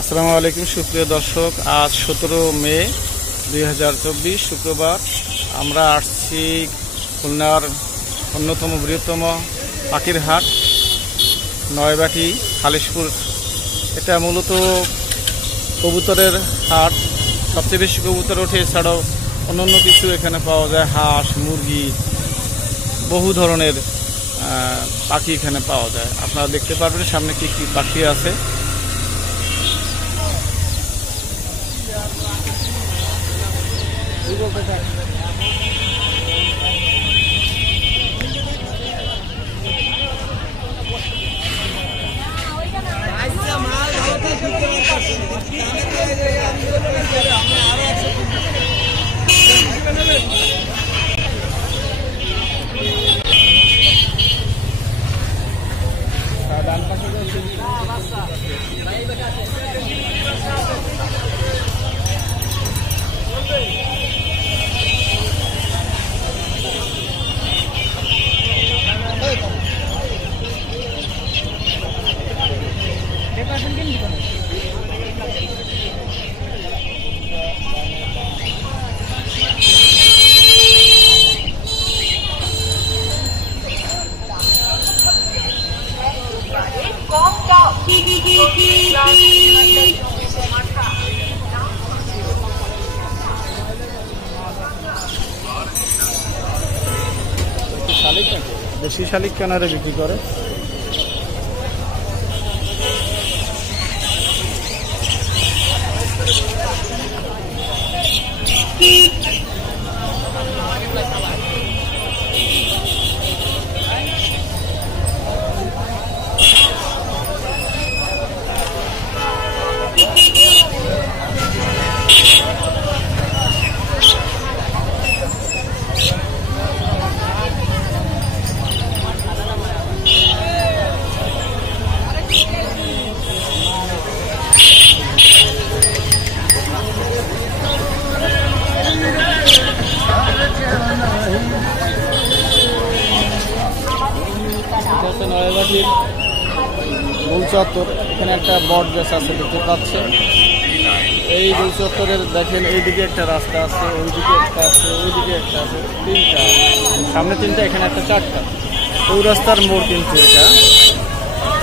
আসসালামু আলাইকুম সুপ্রিয় দর্শক, আজ 17 মে 2024 শুক্রবার। আমরা আসছি খুলনার অন্যতম বৃহত্তম পাখির হাট নয়বাটি খালিশপুর। এটা মূলত কবুতরের হাট, সবচেয়ে বেশি কবুতর ওঠে। এছাড়াও অন্যান্য কিছু এখানে পাওয়া যায়, হাঁস, মুরগি, বহু ধরনের পাখি এখানে পাওয়া যায়। আপনারা দেখতে পারবেন সামনে কি কি পাখি আছে। দেশি শালিক কেনারে বিক্রি করে। নয়বাটির গোল চত্বর, এখানে একটা বট গাছ আছে দেখতে পাচ্ছেন। এই গোল চত্বরের দেখেন এইদিকে একটা রাস্তা আছে, ওইদিকে একটা আছে, ওইদিকে একটা আছে, তিনটা, সামনে তিনটা, এখানে একটা, চারটা। ওই রাস্তার মোড় কিন্তু এটা,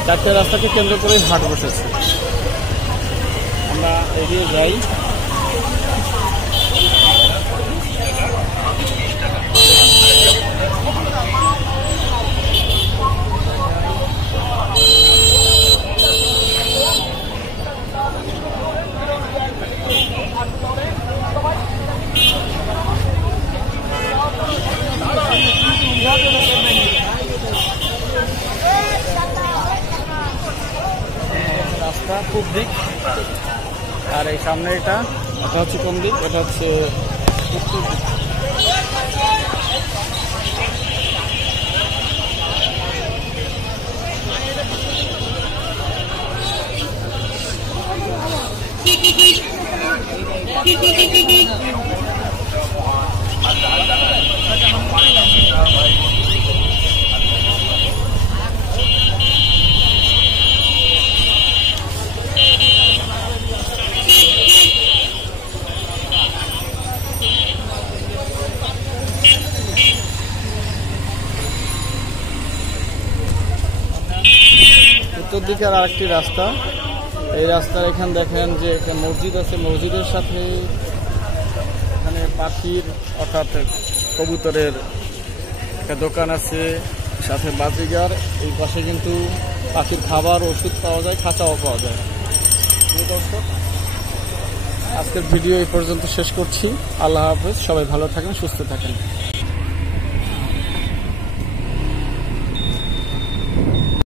চারটে রাস্তাকে কেন্দ্র করে হাট বসেছে। আমরা এগিয়ে যাই। রাস্তা খুব দিক, আর এই সামনে এটা হচ্ছে কোন দিক, এটা হচ্ছে উত্তর দিক। উত্তর দিকে আর আরেকটি রাস্তা, এই রাস্তার এখানে দেখেন যে একটা মসজিদ আছে, মসজিদের সাথে এখানে পাখির অর্থাৎ কবুতরের একটা দোকান আছে, সাথে বাজিগার। এই পাশে কিন্তু পাখির খাবার, ওষুধ পাওয়া যায়, খাঁচাও পাওয়া যায়। দর্শক, আজকের ভিডিও এই পর্যন্ত শেষ করছি। আল্লাহ হাফেজ, সবাই ভালো থাকেন, সুস্থ থাকেন।